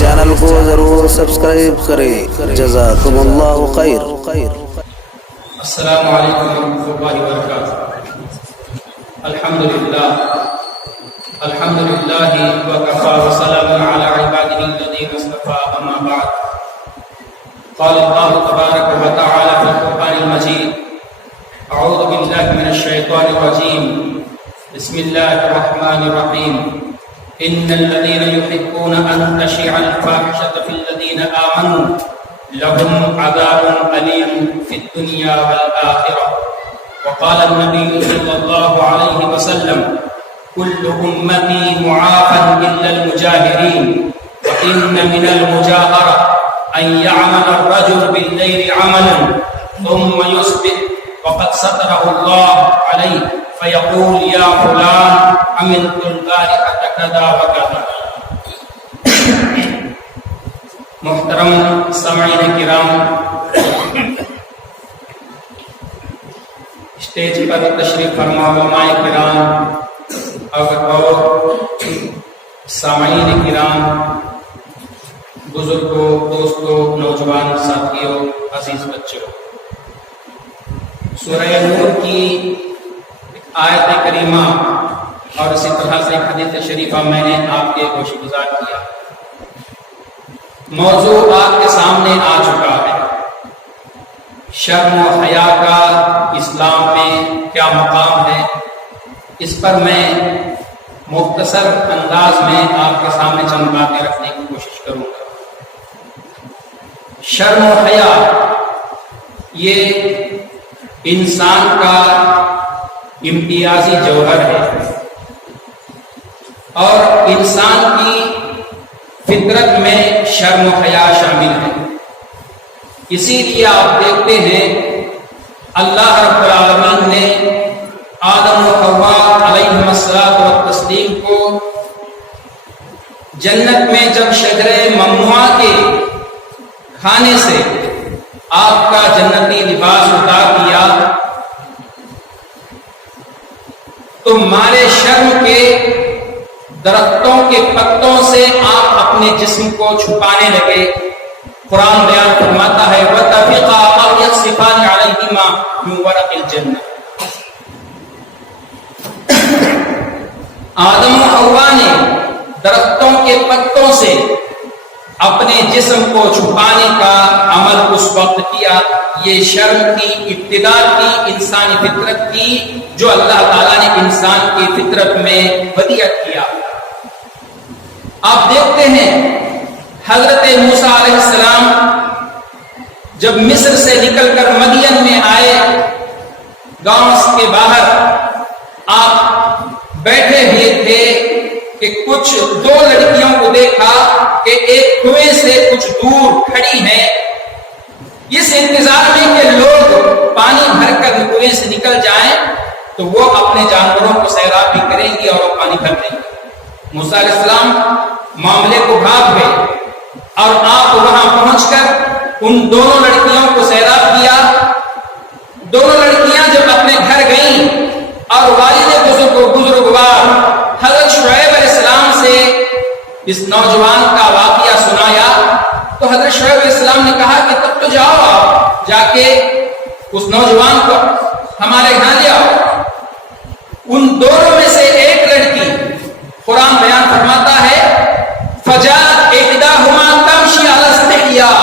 Channel کو ضرور subscribe کریں. جزاکم اللہ خیر. السلام علیکم ورحمۃ اللہ وبرکاتہ. الحمد للہ وکفى وسلام علی عباده الذین اصطفى. اما بعد، قال اللہ تبارک وتعالی فی القرآن المجید: اعوذ باللہ من الشیطان الرجیم، بسم اللہ الرحمن الرحیم. ان الذین یحبون ان تشیع الفاحشة فی الذین آمنوا لهم عذاب علیم فی الدنیا والآخرہ. وقال النبی صلی اللہ علیہ وسلم: كل أمتي معافى إلا المجاهرين، وإن من المجاهرة أن يعمل الرجل بالليل عملا ثم يصبح وقد ستره الله عليه فيقول: يا فلان عملت البارحة كذا وكذا. محترم سامعین کرام، اسٹیج پر تشریف فرما علماء کرام اور سامعین کرام، بزرگوں، دوستوں، نوجوان ساتھیوں، عزیز بچوں، سورہ نور کی آیت کریمہ اور اسی طرح سے حدیث شریفہ میں نے آپ کے گوش گزار کیا. موضوع آپ کے سامنے آ چکا ہے. شرم و حیا کا اسلام میں کیا مقام ہے، اس پر میں مختصر انداز میں آپ کے سامنے چند باتیں رکھنے کی کوشش کروں گا. شرم و حیا یہ انسان کا امتیازی جوہر ہے اور انسان کی فطرت میں شرم و حیا شامل ہے. اسی لیے آپ دیکھتے ہیں اللہ رب العالمین نے آدم و حوا علیہم الصلاۃ والتسلیم کو جنت میں جب شجرہ ممنوعہ کے کھانے سے آپ کا جنتی لباس اتار دیا تو مارے شرم کے درختوں کے پتوں سے آپ اپنے جسم کو چھپانے لگے. قرآن بیان فرماتا ہے: وَتَفِقَا أَوْ يَخْصِفَانِ عَلَيْهِمَا مِنْ وَرَقِ الْجَنَّةِ. آدم و حوا نے درختوں کے پتوں سے اپنے جسم کو چھپانے کا عمل اس وقت کیا. یہ شرم کی ابتدا کی انسانی فطرت کی جو اللہ تعالیٰ نے انسان کی فطرت میں ودیعت کیا. آپ دیکھتے ہیں حضرت موسیٰ علیہ السلام جب مصر سے نکل کر مدین میں آئے، گاؤں کے باہر آپ بیٹھے ہوئے تھے کہ کچھ دو لڑکیوں کو دیکھا کہ ایک کنویں سے کچھ دور کھڑی ہیں، اس انتظار میں کہ لوگ پانی بھر کر کنویں سے نکل جائیں تو وہ اپنے جانوروں کو سیراب بھی کریں گی اور وہ پانی بھر دیں گے. موسیٰ علیہ السلام معاملے کو بھاگ گئے اور آپ وہاں پہنچ کر ان دونوں لڑکیوں کو سیراب کیا. دونوں لڑکیاں جب اپنے گھر گئیں اور والد بزرگوار حضرت شعیب علیہ السلام سے اس نوجوان کا واقعہ سنایا تو حضرت شعیب علیہ السلام نے کہا کہ تب تو جاؤ، آپ جا کے اس نوجوان کو ہمارے یہاں لے آؤ. ان دونوں میں سے ایک لڑکی، قرآن بیان فرماتا ہے فجاءت احداہما تمشی علی استحیاء،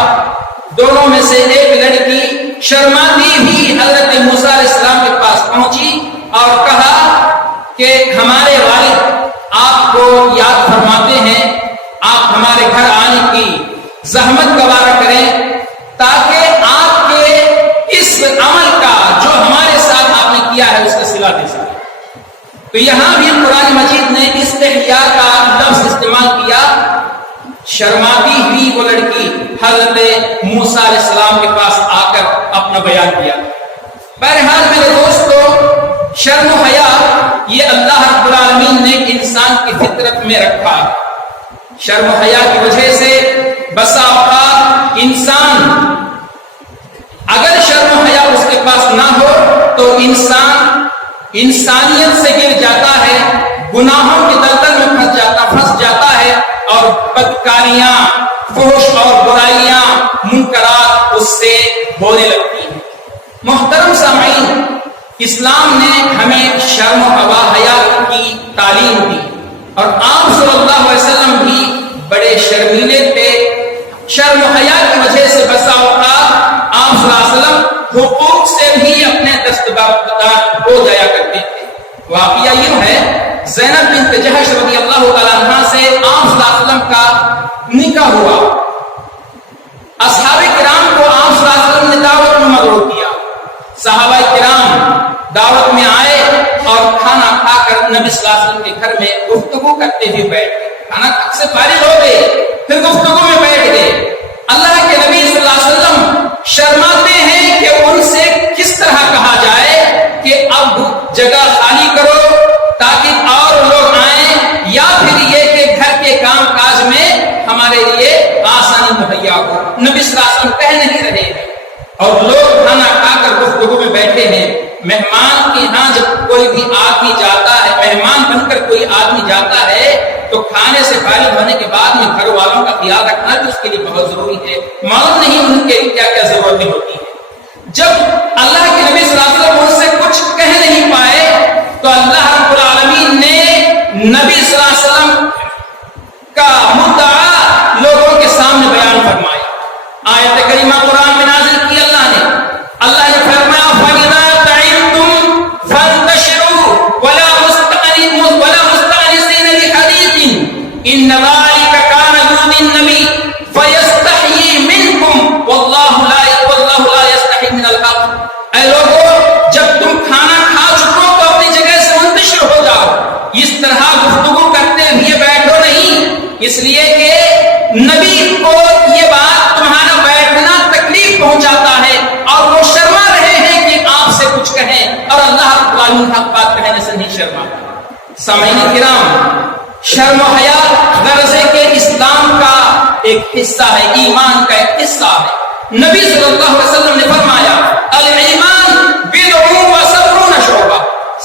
دونوں میں سے ایک لڑکی شرماتی ہوئی حضرت موسیٰ علیہ السلام کے پاس پہنچی اور کہا کہ ہمارے والد آپ کو یاد فرماتے ہیں، آپ ہمارے گھر آنے کی زحمت گوارا کریں تاکہ آپ کے اس عمل کا جو ہمارے ساتھ آپ نے کیا ہے اس کا صلہ دے سکیں. تو یہاں بھی قرآن مجید نے استحیاء کا لفظ استعمال کیا. شرماتی ہوئی وہ لڑکی حضرت موسیٰ علیہ السلام کے پاس آ کر اپنا بیان کیا. بہرحال میرے دوستو، شرم و حیا یہ اللہ رب العالمین نے انسان کی فطرت میں رکھا. شرم و حیا کی وجہ سے بسا اوقات انسان، اگر شرم و حیا اس کے پاس نہ ہو تو انسان انسانیت سے گر جاتا ہے، گناہوں کے دلدل میں پھنس جاتا ہے اور بدکاریاں فحش اور برائیاں منکرات اس سے ہونے لگتی ہیں۔ محترم سامعین، اسلام نے ہمیں شرم و حیا کی تعلیم دی اور آپ صلی اللہ علیہ وسلم بھی بڑے شرمیلے تھے۔ شرم و حیا کی وجہ سے بسا اوقات آپ صلی اللہ علیہ وسلم حقوق سے بھی اپنے دستبردار ہو جایا کرتے تھے۔ واقعہ یہ ہے، زینب بنت جحش رضی اللہ تعالیٰ عنہ سے آپ صلی اللہ علیہ وسلم کا نکاح ہوا۔ اصحاب کرام کو آپ صلی اللہ علیہ وسلم نے دعوت میں مدعو کیا۔ صحابہ کرام دعوت میں آئے اور کھانا کھا کر نبی صلی اللہ علیہ وسلم کے گھر میں گفتگو کرتے ہوئے بیٹھ گئے۔ کھانا سے فارغ ہو گئے، پھر گفتگو میں بیٹھ گئے۔ اللہ کے نبی صلی اللہ علیہ وسلم شرماتے ہیں کہ ان سے کس طرح کہا جائے کہ اب جگہ خالی کرو تاکہ اور لوگ آئیں، یا پھر یہ کہ گھر کے کام کاج میں ہمارے لیے آسانی مہیا ہو۔ نبی صلی اللہ علیہ وسلم کہہ نہیں رہے ہیں اور لوگ کھانا کھا کر گفتگو میں بیٹھے ہیں۔ مہمان کے ہاں جب کوئی بھی آدمی جاتا ہے، مہمان بن کر کوئی آدمی جاتا ہے تو کھانے سے فارغ ہونے کے بعد میں گھر والوں کا خیال رکھنا بھی اس کے لیے بہت ضروری ہے۔ معلوم نہیں ان کے کیا کیا ضرورتیں ہوتی ہیں۔ جب اللہ کے نبی صلی اللہ علیہ وسلم ان سے کچھ کہہ نہیں پائے تو اللہ رب العالمین نے نبی صلی اللہ علیہ وسلم کا مدعا لوگوں کے سامنے بیان فرمایا۔ آیت کریمہ قرآن میں نازل کی اللہ نے فرمایا فَإِذَا طَعِمْتُمْ فَانْتَشِرُوا وَلَا مُسْتَأْنِسِينَ لِحَدِيثٍ إِنَّ ذَلِكَ كَانَ يُؤْذِي النَّبِيَّ فَيَسْتَحْيِي مِنْكُمْ وَاللَّهُ لَا يَسْتَحْيِي مِنَ الْحَقِّ۔ اے لوگوں، جب تم کھانا کھا چکو تو اپنی جگہ سے منتشر ہو جاؤ، اس طرح گفتگو کرتے ہوئے بیٹھو نہیں، اس لیے کہ نبی کو یہ بات تمہارا بیٹھنا تکلیف پہنچاتا ہے اور وہ شرما رہے ہیں کہ آپ سے کچھ کہیں، اور اللہ رب العالمین حق بات کہنے سے نہیں شرماتا۔ سامعین کرام، شرم و حیا غرض کہ اسلام کا ایک حصہ ہے، ایمان کا ایک حصہ ہے۔ نبی صلی اللہ علیہ وسلم نے فرمایا الایمان بضع و سبعون شعبہ،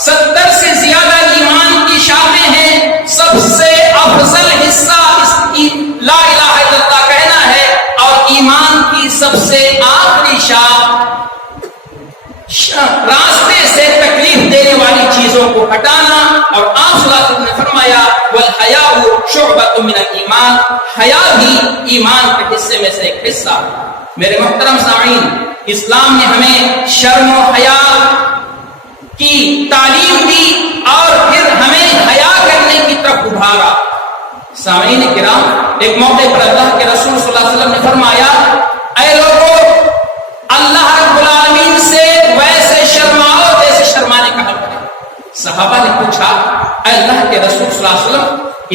70 سے زیادہ ایمان کی شاخیں ہیں، سب سے افضل حصہ اس کی لا الہ الا اللہ کہنا ہے، اور ایمان کی سب سے آخری شاخ راستے سے تکلیف دینے والی چیزوں کو ہٹانا، اور آپ صلی اللہ علیہ وسلم نے فرمایا والحیاء شعبۃ من الایمان، حیا بھی ایمان کے حصے میں سے ایک حصہ۔ میرے محترم سامعین، اسلام نے ہمیں شرم و حیا کی تعلیم دی اور پھر ہمیں حیا کرنے کی طرف ابھارا۔ سامعین کرام، ایک موقع پر اللہ کے رسول صلی اللہ علیہ وسلم نے فرمایا اے لوگوں، اللہ رب العالمین سے ویسے شرماؤ جیسے شرمانے کا حق ہے۔ صحابہ نے پوچھا اے اللہ کے رسول صلی اللہ علیہ وسلم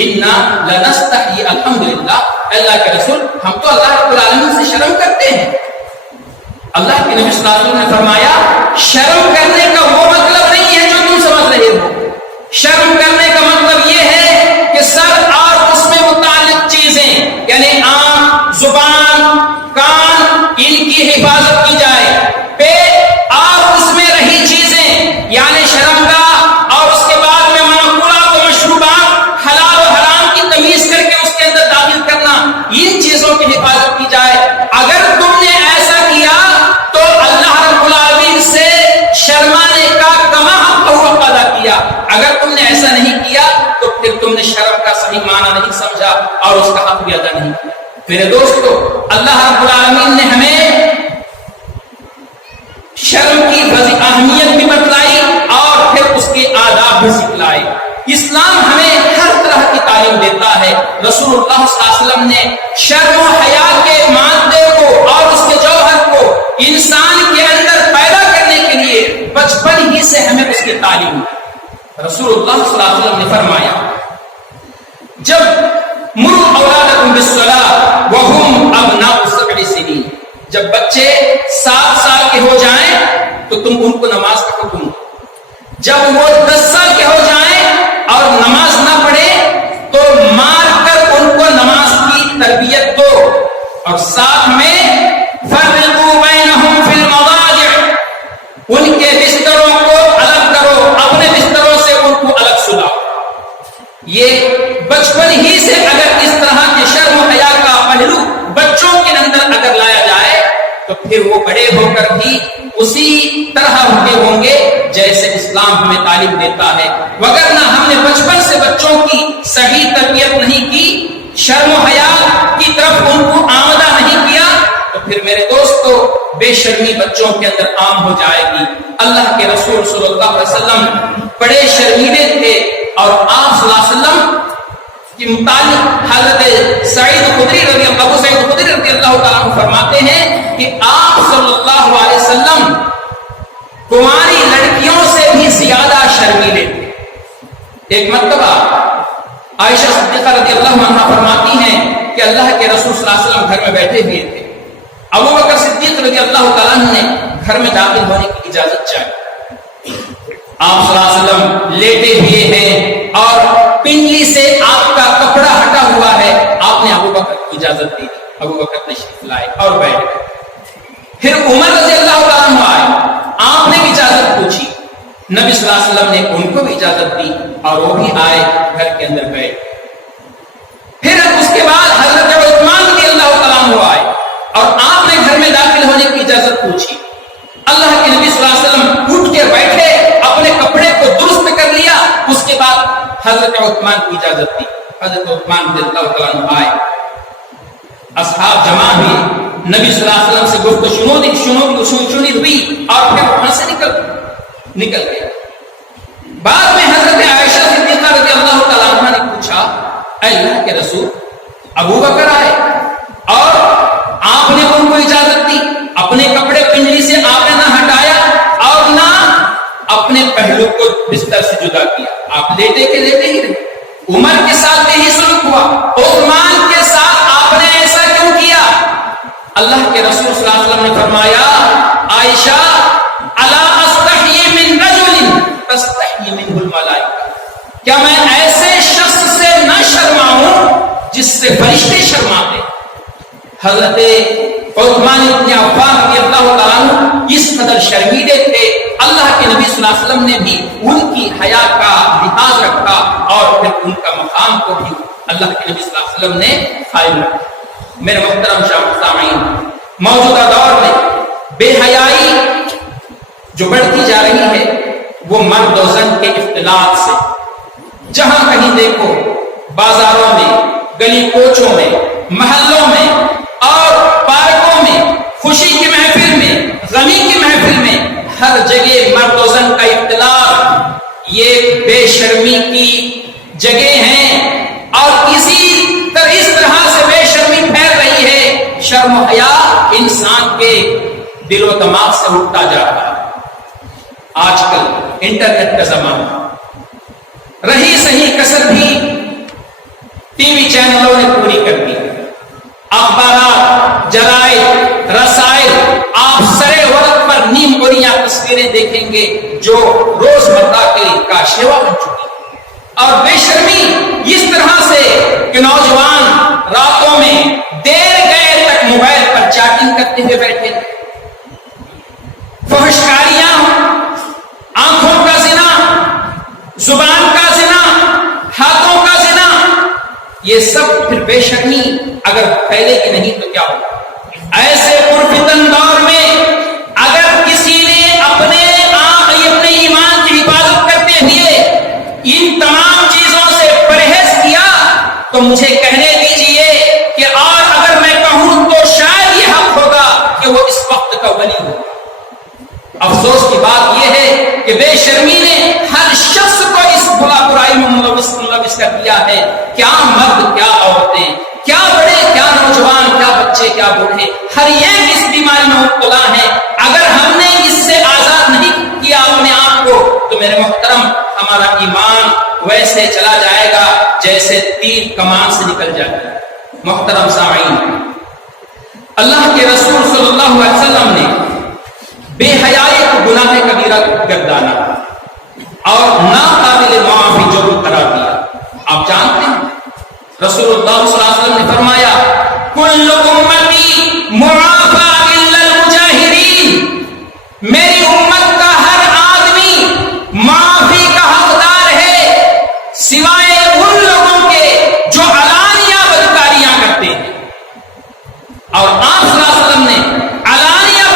انا لنستحی، الحمدللہ اللہ کے رسول ہم تو اللہ رب العالمین سے شرم کرتے ہیں۔ اللہ کے نبی صلی اللہ علیہ وسلم نے فرمایا شرم کرنے کا وہ مطلب نہیں ہے جو تم سمجھ رہے ہو۔ شرم کرنے کا مطلب یہ ہے کہ سر اور اس میں متعلق چیزیں، یعنی آنکھ، زبان، کان، ان کی حفاظت کی جائے، پیٹ اور اس میں رہی چیزیں یعنی شرمگاہ، اور اس کے بعد میں معقولات و مشروبات، حلال و حرام کی تمیز کر کے اس کے اندر داخل کرنا، ان چیزوں کی حفاظت کی جائے۔ اگر تم نے ایسا کیا تو اللہ رب العالمین سے شرمانے کا کما حق ادا کیا۔ اگر تم نے ایسا نہیں کیا تو پھر تم نے شرم کا صحیح معنی نہیں سمجھا اور اس کا حق بھی ادا نہیں کیا۔ میرے دوستو، اللہ رب العالمین نے ہمیں شرم کی اہمیت بھی بتلائی اور پھر اس کے آداب بھی سکھلائے۔ اسلام ہمیں ہر طرح کی تعلیم دیتا ہے۔ رسول اللہ صلی اللہ علیہ وسلم نے شرم و حیا کے مادے کو اور اس کے جوہر کو انسان کے اندر پیدا کرنے کے لیے بچپن ہی سے ہمیں اس کی تعلیم دی۔ رسول اللہ صلی اللہ علیہ وسلم نے فرمایا جب مروا اولادکم بالصلاۃ وهم ابناء 7 سنین، جب بچے 7 سال کے ہو جائیں تو تم ان کو نماز کا حکم دو، جب وہ 10 سال کے ہو جائیں اور نماز نہ پڑھے تو مار کر ان کو نماز کی تربیت دو، اور ساتھ میں فرقوا بینہم فی المضاجع، ان کے بستروں کو الگ کرو، اپنے بستروں سے ان کو الگ سلاؤ۔ یہ بچپن ہی سے اگر اس طرح کے شرم و حیا کا پہلو پھر وہ بڑے ہو کر بھی اسی طرح ہوتے ہوں گے جیسے اسلام ہمیں تعلیم دیتا ہے. وگرنہ ہم نے بچپن سے بچوں کی صحیح تربیت نہیں کی، شرم و حیا کی طرف ان کو آمادہ نہیں کیا، تو پھر میرے دوستو بے شرمی بچوں کے اندر عام ہو جائے گی. اللہ کے رسول صلی اللہ علیہ وسلم بڑے شرمیلے تھے، اور آپ صلی اللہ علیہ وسلم کے متعلق حضرت ابو سعید خدری رضی اللہ تعالیٰ عنہ فرماتے ہیں کہ آپ صلی اللہ علیہ وسلم کنواری لڑکیوں سے بھی زیادہ شرمیلے تھے. ایک مرتبہ عائشہ صدیقہ رضی اللہ عنہا فرماتی ہیں کہ اللہ کے رسول صلی اللہ علیہ وسلم گھر میں بیٹھے ہوئے تھے. ابو بکر صدیق رضی اللہ تعالیٰ عنہ نے گھر میں داخل ہونے کی اجازت چاہی. آپ صلی اللہ علیہ وسلم لیٹے ہوئے ہیں اور پنڈلی سے آپ کا کپڑا ہٹا ہوا ہے. آپ نے ابو بکر کو اجازت دی، ابو بکر تشریف لائے اور بیٹھ گئے. پھر عمر رضی اللہ تعالیٰ عنہ آئے، آپ نے اجازت پوچھی، نبی صلی اللہ علیہ وسلم نے ان کو بھی اجازت دی اور وہ بھی آئے، گھر کے اندر گئے. پھر اس کے بعد حضرت عثمان رضی اللہ تعالیٰ عنہ آئے اور آپ نے گھر میں داخل ہونے کی اجازت پوچھی. اللہ کے نبی صلی اللہ علیہ وسلم اٹھ کے بیٹھے، اپنے کپڑے کو درست کر لیا. اس کے بعد حضرت عثمان کو اجازت دی. حضرت عثمان رضی اللہ تعالیٰ عنہ آئے، اصحاب جمع ہوئے، نبی صلی اللہ علیہ وسلم سے گفتگو شنود ہوئی اور پھر وہاں سے نکل گئے. بعد میں حضرت عائشہ صدیقہ رضی اللہ تعالیٰ عنہ نے پوچھا، اے اللہ کے رسول، ابو بکر آئے اور آپ نے ان کو اجازت دی، اپنے کپڑے پنجری سے آپ نے نہ ہٹایا اور نہ اپنے پہلو کو بستر سے جدا کیا، آپ لیٹے کے لیٹے ہی رہے. عمر کے ساتھ یہی سلوک ہوا، عثمان کے ساتھ آپ نے ایسا کیوں کیا؟ اللہ کے رسول صلی اللہ علیہ وسلم نے فرمایا، عائشہ الا استحی من رجل تستحی منہ الملائکہ، کیا میں ایسے شخص سے نہ شرماؤں جس سے فرشتے شرماتے؟ حضرت عثمان بن عفان رضی اللہ تعالیٰ عنہ اس قدر شرمیلے تھے، اللہ کے نبی صلی اللہ علیہ وسلم نے بھی ان کی حیا کا لحاظ رکھا اور پھر ان کا مقام کو بھی اللہ کے نبی صلی اللہ علیہ وسلم نے قائم رکھا. میرے محترم سامعین، موجودہ دور میں بے حیائی جو بڑھتی جا رہی ہے وہ مرد و زن کے اختلاط سے، جہاں کہیں دیکھو بازاروں میں، گلی کوچوں میں، محلوں میں اور پارکوں میں، خوشی کی محفل میں، غمی کی محفل میں، ہر جگہ مرد و زن کا اختلاط یہ بے شرمی کی جگہ ہیں. اور اس طرح سے بے شرمی پھیل رہی ہے، شرم و حیا انسان کے دل و دماغ سے اٹھتا جا رہا ہے. آج کل انٹرنیٹ کا زمانہ، رہی صحیح کسر بھی ٹی وی چینلوں نے پوری کر دی. اخبارات، جرائد، رسائل، آپ سرے وقت پر نیم گوریاں تصویریں دیکھیں گے جو روزمرہ کا شیوا بن چکی ہے. اور بے شرمی اس طرح سے کہ نوجوان راتوں میں دیر گئے تک موبائل پر چیٹنگ کرتے ہوئے بیٹھے، فحشکاریاں، آنکھوں کا زنا، زبان کا زنا، ہاتھوں کا زنا، یہ سب پھر بے شرمی اگر پھیلے گی نہیں تو کیا ہوگا؟ ایسے پرفتن دور میں اگر کسی نے اپنے ایمان کی حفاظت کرتے ہوئے ان تمام چیزوں سے پرہیز کیا تو مجھے کہنے دیجئے کہ آج اگر میں کہوں تو شاید یہ حق ہوگا کہ وہ اس وقت کا ولی ہوگا. افسوس کی بات یہ ہے کہ بے شرمی نے ہر شخص کو اس برائی میں ملوث کر دیا ہے. کیا مرد، کیا عورتیں، کیا بڑے، کیا نوجوان، کیا بچے، کیا بوڑھے، ہر ایک اس بیماری میں مبتلا ہے. اگر ہم نے اس سے آزاد نہیں کیا اپنے آپ کو تو میرے محترم ہمارا ایمان ویسے چلا جائے گا جیسے تیر کمان سے نکل جاتا ہے. محترم سامعین، اللہ کے رسول صلی اللہ علیہ وسلم نے بے حیائی کو گناہ کبیرہ گردانا اور ناقابل معافی جرم قرار دیا. آپ جانتے ہیں رسول اللہ صلی اللہ علیہ وسلم نے فرمایا، کل امتی معافی الا المجاہرین، میری امت کا ہر آدمی معافی کا حقدار ہے سوائے ان لوگوں کے جو علانیہ بدکاریاں کرتے ہیں. اور آپ صلی اللہ علیہ وسلم نے علانیہ